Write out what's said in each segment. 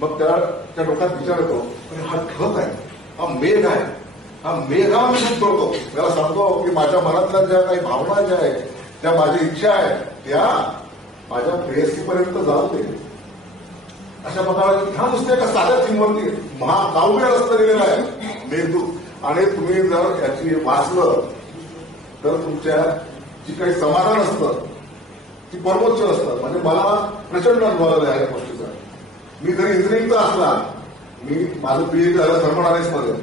मग त्या डोक्यात विचार येतो, हा ढग आहे, हा मेघ आहे, हा मेघाला मी सुचवतो, त्याला सांगतो की माझ्या मनातल्या ज्या काही भावना ज्या आहेत, त्या माझी इच्छा आहे त्या माझ्या प्रेयसीपर्यंत जाऊ दे. अशा प्रकारे ह्या नुसत्या एका साध्या थीमवरती महाकाव्य रस्ता दिलेला आहे मेघदूत. आणि तुम्ही जर याची वाचलं तर तुमच्या जी काही समाधान असतं ती परमोच्च असतं. म्हणजे मला प्रचंड अनुभव आलेला आहे या गोष्टीचा. मी जरी इंजिनिअरिंगचा असला, मी माझं पीएचडी झालं थर्मोडायनेमिक्समध्ये,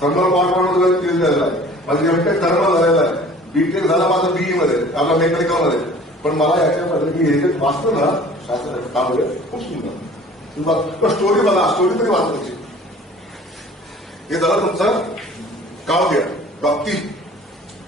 थर्मल पॉवर केलेलं आहे, माझं एमटेक थर्मल झालेलं आहे, बीटेक झाला माझं बीई मध्ये, आपला मेकॅनिकलमध्ये. पण मला याच्यामध्ये मी हे जे वाचलं ना शास्त्र काव्य खूप सुंदर. स्टोरी बघा, स्टोरी तरी वाचण्याची. हे झालं तुमचं काव्य, भक्ती,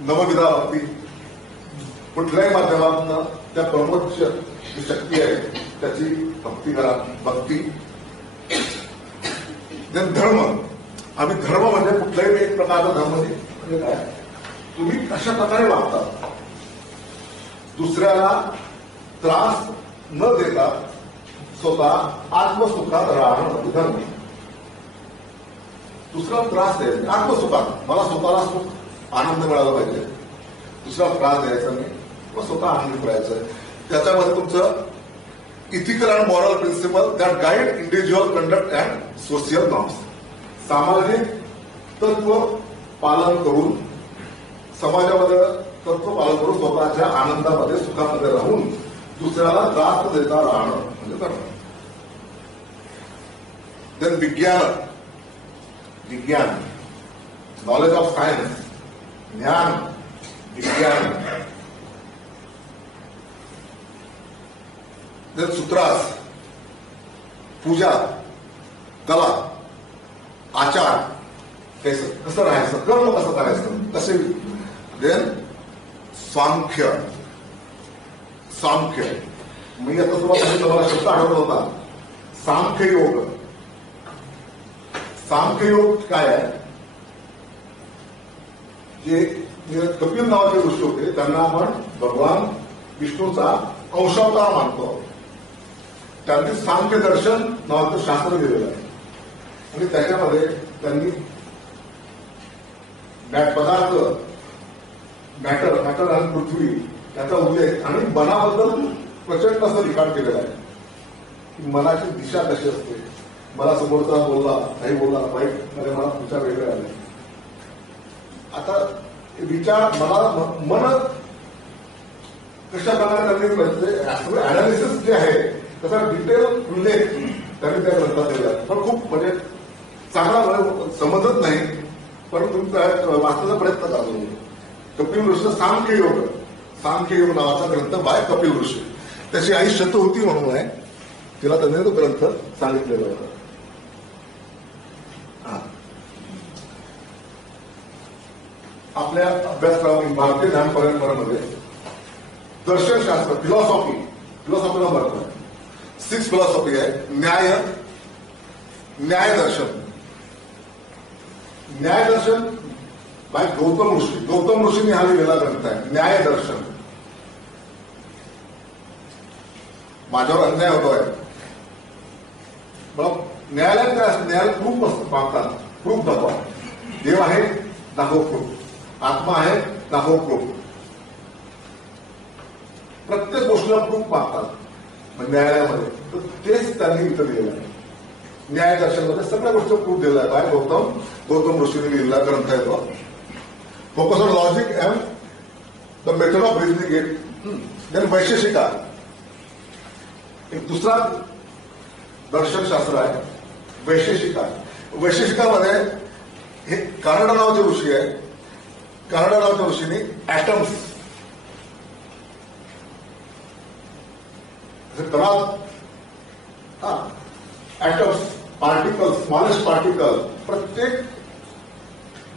नवविधा भक्ती. कुठल्याही माध्यमातून त्या प्रमोच्च जी शक्ती आहे त्याची भक्ती करा. भक्ती. धर्म. आम्ही धर्म म्हणजे कुठल्याही एक प्रकारचा धर्म म्हणजे काय, तुम्ही कशा प्रकारे वागता, दुसऱ्याला त्रास न देता स्वतः आत्मसुखात राहणं धर्म. दुसऱ्याला त्रास द्यायचा आत्मसुखात, मला स्वतःला सुख आनंद मिळाला पाहिजे, दुसऱ्याला त्रास द्यायचा नाही, मग स्वतः आनंद मिळायचं. त्याच्यामध्ये तुमचं ethical and moral principle that guide individual conduct and social norms. सामाजिक तत्व पालन करून, समाजामध्ये तत्व पालन करून स्वतःच्या आनंदामध्ये सुखामध्ये राहून दुसऱ्याला त्रास देता राहणं म्हणजे धर्म. देन विज्ञान. विज्ञान, नॉलेज ऑफ सायन्स, ज्ञान, विज्ञान. देन सूत्रास, पूजा, कला, आचार, कसं राहायचं, कर्म कसं करायचं, कसे. देन सांख्य. सांख्य मी आता तुम्हाला शब्द आठवत होता, सांख्ययोग. सांख्ययोग काय आहे, जे कपिल नावाचे ऋषी होते त्यांना आपण भगवान विष्णूचा अंशावतार मानतो. त्यांनी सांख्य दर्शन नावाचं शास्त्र दिलेलं आहे आणि त्याच्यामध्ये त्यांनी पदार्थ, मॅटर आणि पृथ्वी त्याचा उल्लेख आणि मनाबद्दल प्रचंड असं लिखाण केलेलं आहे की मनाची दिशा कशी असते. मला समोरचा बोलला, नाही बोलला, वाईट मध्ये मला विचार वेगळे आले. आता विचार मला मन कशा प्रकारे त्यांनी अनालिसिस जे आहे त्याचा डिटेल उल्लेख त्यांनी त्या ग्रंथात दिला. पण खूप म्हणजे चांगला समजत नाही, परंतु वाचण्याचा प्रयत्न करतो. कपिल ऋषी सांख्ययोग, सांख्ययोग नावाचा ग्रंथ बाय कपिल ऋषी. त्याची आई शतवती म्हणून आहे, तिला त्यांनी तो ग्रंथ सांगितलेला होता. आपल्या अभ्यासक्रमात भारतीय ध्यान परंपरेमध्ये दर्शनशास्त्र, फिलॉसॉफीला म्हणतो. 6 फिलॉसॉफी आहे. न्यायदर्शन. न्यायदर्शन बाय गौतम ऋषी. गौतम ऋषींनी हा लिहिलेला ग्रंथ आहे न्यायदर्शन. माझ्यावर अन्याय होतोय, मला न्यायालयात काय असतं, न्यायालयात प्रूफ मागतात, प्रूफ दाखवा. देव आहे, दाखव प्रूफ. आत्मा आहे, दाखव प्रूफ. प्रत्येक गोष्टीला प्रूफ मागतात न्यायालयामध्ये. तर तेच त्यांनी इथं दिलेलं आहे. न्यायदर्शनमध्ये सगळ्या गोष्टी प्रूफ दिला आहे बाय गौतम ऋषीने लिहिलेला ग्रंथ आहे तो. Focus on logic and the method of reasoning it. Then Vaisheshika, एक दुसरा दर्शनशास्त्र आहे वैशेषिका. वैशेषिकामध्ये हे कानडा नावाचे ऋषी आहे. कानडा नावाच्या ऋषींनी atoms, atoms, particle, smallest particle, प्रत्येक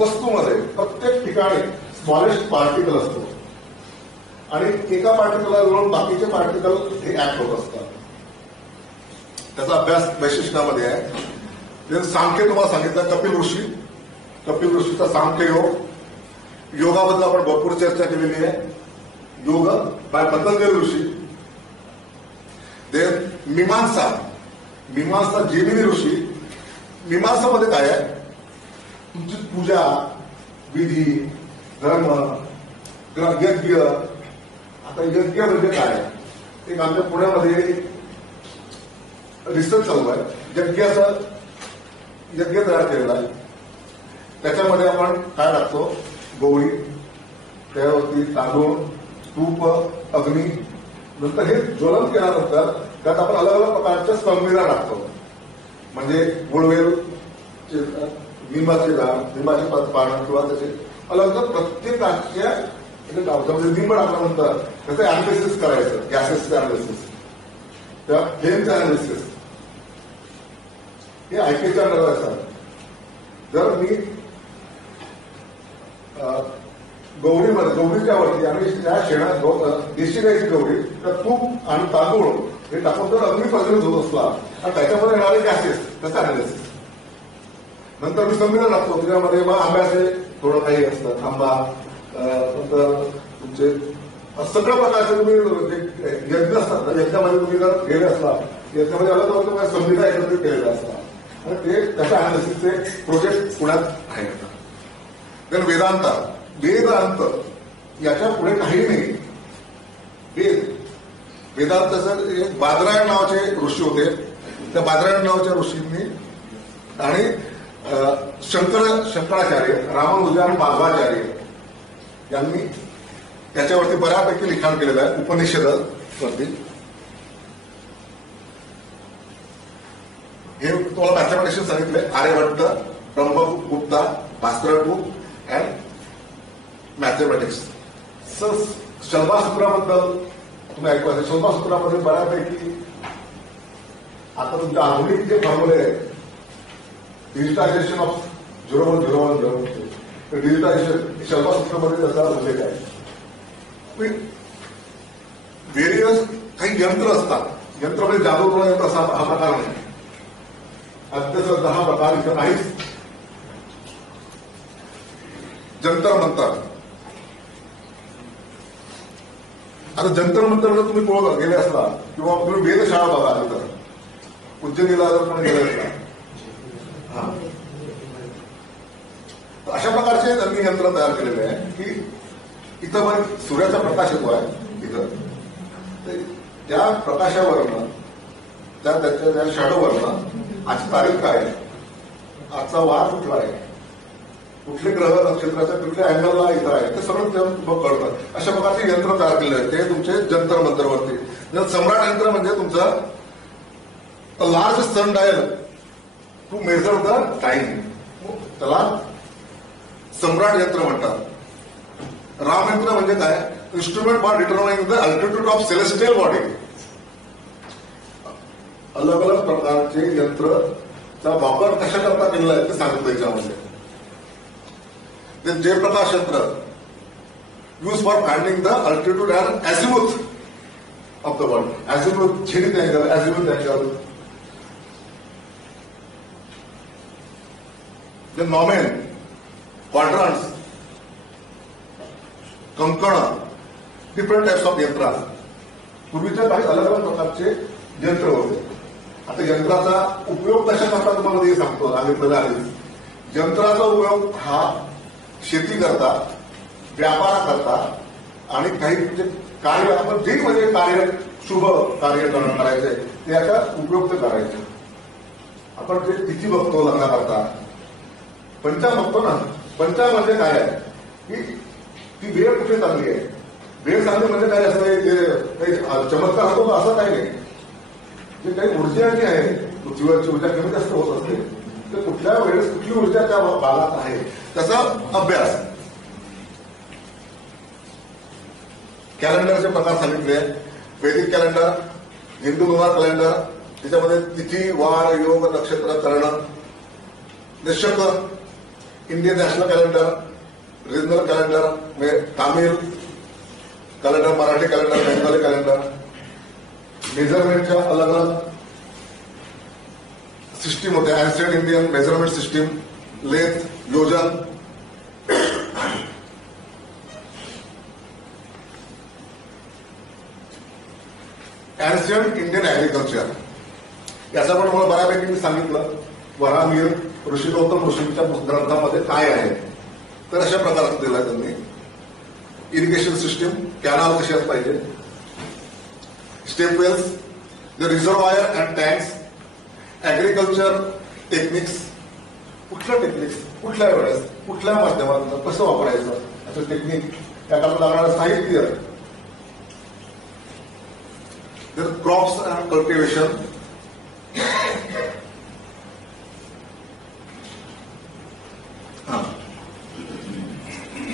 वस्तूमध्ये प्रत्येक ठिकाणी स्मॉलेस्ट पार्टिकल असतो आणि एका पार्टिकलला मिळून बाकीचे पार्टिकल हे ऍक्ट होत असतात. त्याचा अभ्यास वैशिष्ट्यामध्ये आहे. सांख्य तुम्हाला सांगितलं कपिल ऋषी. कपिल ऋषीचा सांख्य योग. योगाबद्दल आपण भरपूर चर्चा केलेली आहे. योग बाय पतंजली ऋषी. देन मीमांसा. मीमांसा जेमिनी ऋषी. मीमांसामध्ये काय आहे, तुमची पूजा विधी धर्म यज्ञ. आता यज्ञ म्हणजे काय, एक आमच्या पुण्यामध्ये रिसर्च चालू आहे. यज्ञ तयार केलेला आहे. त्याच्यामध्ये आपण काय टाकतो, गौरी, त्यावरती तांदूळ, तूप, अग्नी. नंतर हे ज्वलन केल्यानंतर त्यात आपण अलग अलग प्रकारच्या संविधा टाकतो. म्हणजे गुळवेल, निंबाचे झाड, निंबाचे पानं किंवा त्याचे अलग अलग प्रत्येकाच्या निंब टाकल्यानंतर त्याचं अनालिसिस करायचं. गॅसेसचं अनालिसिस, त्या फ्लेमचं अनालिसिस, हे आयकेच्या अंडर असतात. जर मी गौरीच्या वरती आणि त्या शेणात देशी गाईची गौरी, तर तूप आणि तांदूळ हे टाकून जर अग्नी प्रज्वलित होत असला आणि त्याच्यामध्ये येणारे गॅसेस त्याचं अनालिसिस. नंतर मी संविधान टाकतो. त्याच्यामध्ये मग आंब्याचे थोडं काही असतं, आंबा, नंतर तुमचे सगळ्या प्रकारचे तुम्ही यज्ञ असतात ना, यज्ञामध्ये तुम्ही जर गेले असला, यज्ञामध्ये अलग अलग तुम्हाला संविधा एकत्रित केलेल्या असतात आणि ते त्याच्या अनालिसिसचे प्रोजेक्ट पुण्यात आहेत. देन वेदांत याच्या पुढे काही नाही. वेदांत एक बादरायण नावाचे ऋषी होते. त्या बादरायण नावाच्या ऋषींनी आणि शंकराचार्य, रामानुज आणि माधवाचार्य यांनी त्याच्यावरती बऱ्यापैकी लिखाण केलेलं आहे. उपनिषदावरती हे तुम्हाला मॅथमॅटिक्स सांगितलंय. आर्यभट्ट, ब्रह्मगुप्ता, भास्करबुक अँड मॅथमॅटिक्स. शल्भासूत्राबद्दल तुम्ही ऐकू असेल. शल्भासूत्रामध्ये बऱ्यापैकी आता तुमच्या आधुनिक जे फॉर्म्युले आहेत, डिजिटायझेशन ऑफ 0101 डिजिटायझेशन, शल्भासूत्रामध्ये त्याचा उल्लेख आहे. व्हेरियस काही यंत्र असतात. यंत्र म्हणजे जादूटोणा यंत्र असा हा प्रकार नाही. अंधश्रद्धा हा प्रकार इथं नाहीच. जंतर मंतर. आता जंतर मंतर जर तुम्ही कोण गेले असला किंवा तुम्ही वेधशाळा बघा, तर उज्जैनीला जर कोणी गेले असला, अशा प्रकारचे त्यांनी यंत्र तयार केलेले आहे की इथं मग सूर्याचा प्रकाश येतो आहे इथं, त्या प्रकाशावरनं त्याच्या त्या शॅडोवरनं आजची तारीख काय आहे, आजचा वार कुठला आहे, कुठले ग्रह नक्षत्राच्या कुठल्या अँगलला इथं आहे, ते सगळं तुम्हाला कळतं. अशा प्रकारचे यंत्र तयार केले आहे ते तुमचे जंतर मंतरवरती. सम्राट यंत्र म्हणजे तुमचं large sundial to measure the time, त्याला सम्राट यंत्र म्हणतात. राम यंत्र म्हणजे काय, instrument for determining the altitude of celestial body. अलग अलग प्रकारचे यंत्रचा वापर कशा करता केलेला आहे ते सांगितलं याच्यामध्ये. Jayaprakash Yantra use for finding the altitude and azimuth of the world. Azimuth zenith angle, azimuth angle. Gnomon, quadrants, कंकण, डिफरंट टाइप्स ऑफ यंत्र. पूर्वीच्या काही अलग अलग प्रकारचे यंत्र होते. आता यंत्राचा उपयोग कशा करता तुम्हाला हे सांगतो, सांगितलेलं आहे. यंत्राचा उपयोग हा शेती करता, व्यापार करता आणि काही म्हणजे कार्य, आपण जे म्हणजे कार्य, शुभ कार्य करायचे ते याचा उपयोग ते करायचे. आपण जे तिथी बघतो लग्न करता, पंचांग बघतो ना, पंचांग म्हणजे काय आहे की ती वेळ कुठे चांगली आहे. वेळ चांगली म्हणजे काय असं काही चमत्कार होतो असं काही नाही. जे काही ऊर्जा जी आहे पृथ्वीवरची ऊर्जा कमी जास्त होत असते, तर कुठल्या वेळेस कुठली ऊर्जा त्या भागात आहे त्याचा अभ्यास. कॅलेंडरचे प्रकार सांगितले. वैदिक कॅलेंडर, हिंदू लुनार कॅलेंडर, त्याच्यामध्ये तिथी, वार, योग, नक्षत्र, करण, निशक, Indian national calendar, regional calendar, Tamil calendar, Marathi calendar, Bengali calendar. मेजरमेंटच्या अलग अलग सिस्टीम होते. एन्शियंट इंडियन मेजरमेंट सिस्टीम, लेथ, योजन. Ancient Indian agriculture. याचा पण मला बऱ्यापैकी मी सांगितलं. वराहमिहीर ऋषी गौतम ऋषींच्या ग्रंथामध्ये काय आहे तर अशा प्रकारचं दिलं त्यांनी. इरिगेशन सिस्टीम, कॅनल कशी असं पाहिजे, step wells, the reservoir and tanks, agriculture techniques, कुठल्या टेक्निक्स, कुठल्या वेळेस, कुठल्या माध्यमातून कसं वापरायचं असं टेक्निक, त्याकरता लागणारं साहित्य, क्रॉप्स अँड कल्टिवेशन,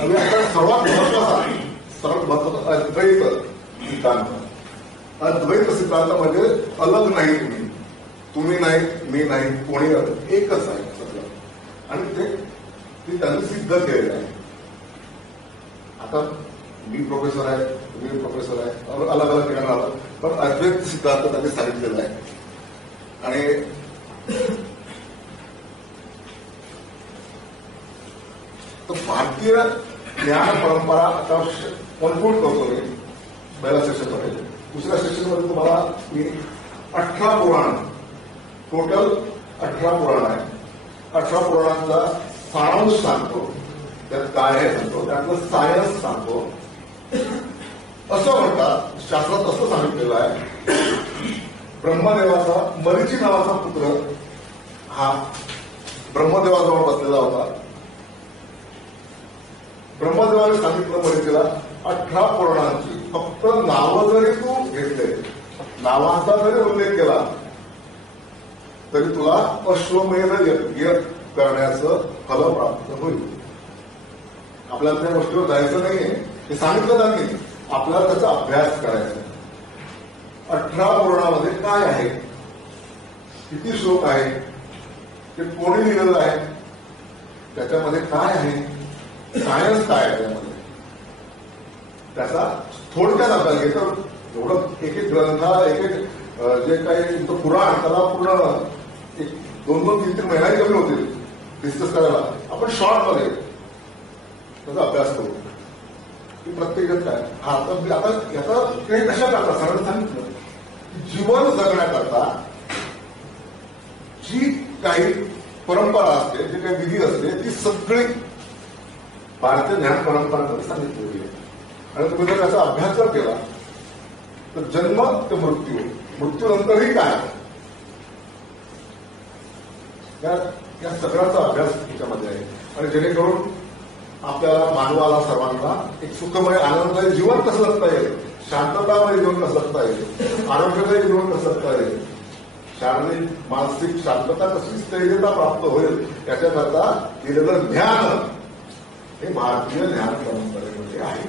आणि आता सर्वात महत्वाचा अद्वैत सिद्धांत. अद्वैत सिद्धांतामध्ये अलग नाही, तुम्ही नाही, मी नाही, कोणी एकच आहे सगळं. आणि ते त्यांनी सिद्ध केलेलं आहे. आता मी प्रोफेसर आहे, तुम्ही प्रोफेसर आहे, अलग अलग ठिकाणी आलं, पण अद्वैत सिद्धांत त्यांनी सांगितलेला आहे. आणि भारतीय ज्ञान परंपरा आता कन्क्लूड करतो मी पहिल्या सेशनमध्ये. दुसऱ्या सेशनमध्ये तुम्हाला मी 18 पुराण, टोटल 18 पुराण आहे, 18 पुराणांचा सारांश सांगतो. त्यात काय आहे सांगतो, त्यातलं सायन्स सांगतो. असं म्हणतात, शास्त्रात असं सांगितलेलं आहे, ब्रह्मदेवाचा मरीची नावाचा पुत्र हा ब्रह्मदेवाजवळ बसलेला होता. ब्रह्मदेवाने सांगितलं मरीचीला 18 पुराणांची फक्त नावं जरी तू घेतले, नावांचा जरी उल्लेख केला तरी तुला अश्वमेध यज्ञ करण्याचं फल प्राप्त होईल. आपल्याला त्या गोष्टीवर जायचं नाहीये, हे सांगितलं त्यांनी, आपल्याला त्याचा अभ्यास करायचा. 18 पुराणामध्ये काय आहे, किती श्लोक आहे, ते कोणी लिहिलेलं आहे, त्याच्यामध्ये काय आहे, सायन्स काय आहे त्यामध्ये, त्याचा थोडक्यात अभ्यास घेतो. एवढं एक एक ग्रंथ, एक एक जे काही तुमचं पुराण, त्याला पूर्ण 2-3 महिन्याही कमी होतील डिस्कस करायला. आपण शॉर्टमध्ये त्याचा अभ्यास करू की प्रत्येक जण काय. आता याचा काही कशा करता सगळ्यांनी सांगितलं, जीवन जगण्याकरता जी काही परंपरा असते, जी काही विधी असते, ती सगळी भारतीय ज्ञान परंपरांमध्ये सांगितलेली आहे. आणि तुम्ही जर त्याचा अभ्यास जर केला तर जन्म ते मृत्यू, मृत्यूनंतरही काय, या सगळ्याचा अभ्यास त्याच्यामध्ये आहे. आणि जेणेकरून आपल्याला मानवाला सर्वांना एक सुखमय आनंदमय जीवन कसं जगता येईल, शांततामय जीवन कसं जगता येईल, आरोग्यमय जीवन कसं जगता येईल, शारीरिक मानसिक शांतता कशी स्थैर्यता प्राप्त होईल, याच्याकरता दिलेलं ज्ञान हे भारतीय ज्ञान परंपरेमध्ये आहे.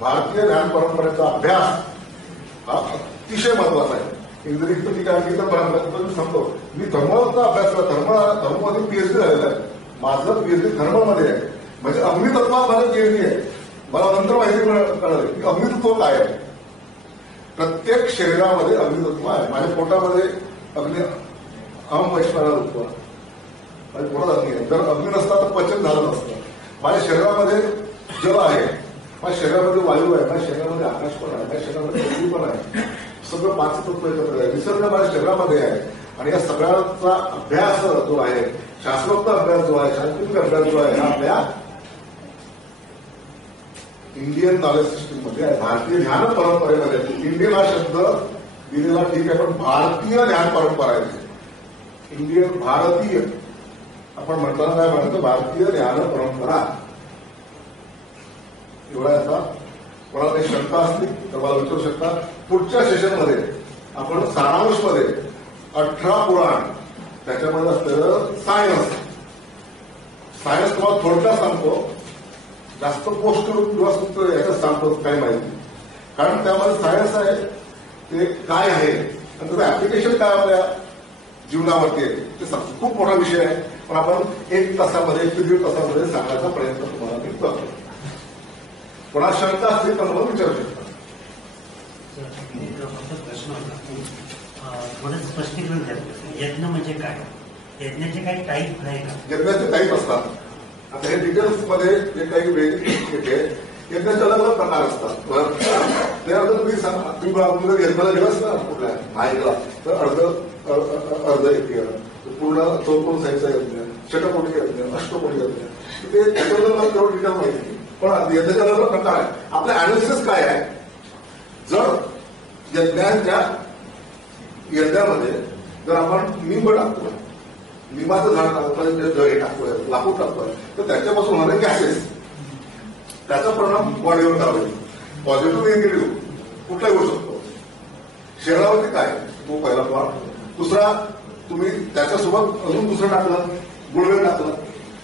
भारतीय ज्ञान परंपरेचा अभ्यास हा अतिशय महत्वाचा आहे. इंग्रजीत मी काय की परंपरेबद्दल सांगतो, मी धर्माचा अभ्यास केला, धर्ममध्ये पीएचडी झालेला आहे. माझं पीएचडी धर्मामध्ये आहे, म्हणजे अग्नितत्वात माझं पीएचडी आहे. मला नंतर माहिती कळाली की अग्नितत्व काय आहे. प्रत्येक शरीरामध्ये अग्नितत्व आहे. माझ्या पोटामध्ये अग्नि वैश्वानत्व, माझ्या पोटात अग्नी आहे. जर अग्नी नसता तर पचन झालं नसतं. माझ्या शरीरामध्ये जल आहे, माझ्या शरीरामध्ये वायू आहे, माझ्या शरीरामध्ये आकाश पण आहे, माझ्या शरीरामध्ये पृथ्वी पण आहे. सगळं 5 तत्व एकत्र आहे. निसर्ग माझ्या शरीरामध्ये आहे. आणि या सगळ्याचा अभ्यास जो आहे, शास्त्रोक्त अभ्यास जो आहे, सायंटिफिक अभ्यास जो आहे, हा आपल्या इंडियन नॉलेज सिस्टीममध्ये आहे, भारतीय ज्ञान परंपरेमध्ये. इंडियन हा शब्द दिलेला ठीक आहे, पण भारतीय ज्ञान परंपरा आहे. इंडियन, भारतीय आपण म्हणताना काय म्हणतो, भारतीय ज्ञान परंपरा. एवढा याचा कोणाला काही शंका असली तर मला विचारू शकता. पुढच्या सेशनमध्ये आपण सारांशमध्ये 18 पुराण, त्याच्यामध्ये असलेलं सायन्स तुम्हाला थोडक्यात सांगतो, जास्त पोस्ट किंवा सूत्र याच्यात सांगतो काय माहिती, कारण त्यामध्ये सायन्स आहे ते काय आहे आणि त्याचं ऍप्लिकेशन काय आपल्या जीवनावरती आहे ते सांगतो. खूप मोठा विषय आहे, पण आपण 1 तासामध्ये 1-1.5 तासामध्ये सांगण्याचा प्रयत्न तुम्हाला मी करतो. कोणा शंका असतील तर मला विचारू शकता. प्रश्न होता, थोडं स्पष्टीकरण द्यायचं. यज्ञ म्हणजे काय, यज्ञाचे काही टाईप आहे का? यज्ञाचे टाईप असतात. आता हे डिटेल्स मध्ये जे काही वेगळी येते, यज्ञाचे अलग अलग प्रकार असतात. त्यानंतर तुम्ही यज्ञाला गेलाच ना कुठल्या नायकला तर अर्ध यज्ञ, पूर्ण चौकोन साईडचा यज्ञ, षटकोटी यज्ञ, अष्टकोटी यज्ञ, ते त्याच्याबद्दल मला तेवढं डिटेल माहिती. पण यज्ञाचा अलग प्रकार आहे. आपलं अनालिसिस काय आहे, जर यज्ञामध्ये जर आपण निंब टाकतोय, निंबाचं झाड टाकतोय, हे टाकतोय, लाकूड टाकतोय, तर त्याच्यापासून होणारे गॅसेस त्याचा परिणाम बॉडीवर करावा. पॉझिटिव्ह निगेटिव्ह कुठलाही होऊ शकतो. शरीरावरती काय तो पहिला पॉइंट. दुसरा, तुम्ही त्याच्यासोबत अजून दुसरं टाकलं, गुळवेल टाकलं,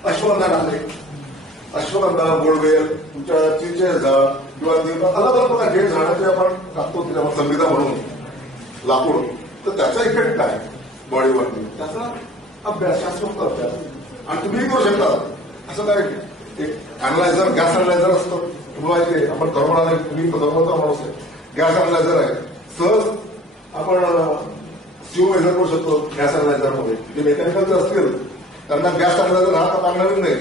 अश्वगंधा टाकले, अश्वगंधा, गुळवेल, तुमच्या चिंचेचं झाड किंवा अलग अलग प्रकारचे झाडाचे आपण टाकतो त्याच्यावर संविधा म्हणून लाकूड, तर त्याचा इफेक्ट काय बॉडीवरती, त्याचा अभ्यास, शास्त्रोक्त अभ्यास. आणि तुम्ही करू शकता. असं काय एक अॅनालायझर, गॅस अॅनालायझर असतं, तुम्हाला माहिती आहे. आपण थर्मल, तुम्ही थर्मलचा माणूस आहे, गॅस अॅनालायझर आहे. सहज आपण सीओ मेजर करू शकतो गॅस अॅनालायझरमध्ये. जे मेकॅनिकलचे असतील त्यांना गॅस अॅनालायझर हा लागणार नाही.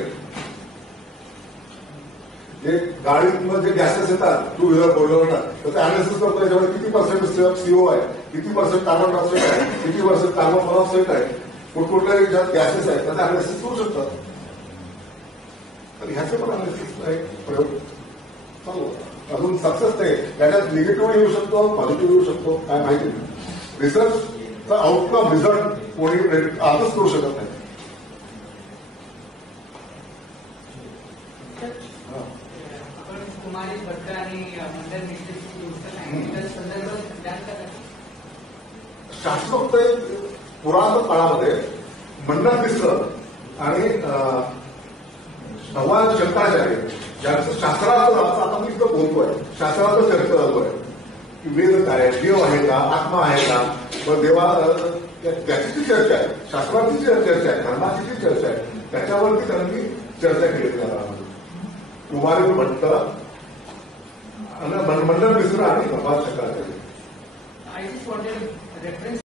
जे गाडीमध्ये गॅसेस येतात, टू व्हीलर, फोर व्हीलर, तर ते अॅनालिसिस करतो याच्यामध्ये किती पर्सेंट सीओ आहे, किती पर्सेंट कार्बन डायऑक्साईड आहे, किती पर्सेंट कार्बन मोनॉक्साईड आहे, कुठकुठल्या ज्यात गॅसेस आहेत त्याचं अॅनालिसिस करू शकतात. तर ह्याचे पण अॅनालिसिस प्रयोग चालू होता. अजून सक्सेस नाही. त्याच्यात निगेटिव्ह येऊ शकतो, पॉझिटिव्ह येऊ शकतो, काय माहिती नाही. रिसर्चचा आउटकम, रिझल्ट कोणी आजच करू शकत नाही. कुमारी भट्ट आणि मंडळ मिश्रेची गोष्ट नाही, संदर्भात ज्ञान करा. शास्त्रोक्त पुरातन काळामध्ये मंडळ मिश्र आणि भगवान शंकराचार्य ज्यांचं शास्त्राचं आता मी इथं बोलतोय, शास्त्राचं चर्चा चालू आहे की वेद काय, देव आहे का, आत्मा आहे का, व देवा त्याची जी चर्चा आहे, शास्त्राची जी चर्चा आहे, धर्माची जी चर्चा आहे, त्याच्यावरती त्यांनी चर्चा केली. कुमारी भट्ट मंडळ मिश्र आणि भगवान Shankaracharya. I just wanted a reference.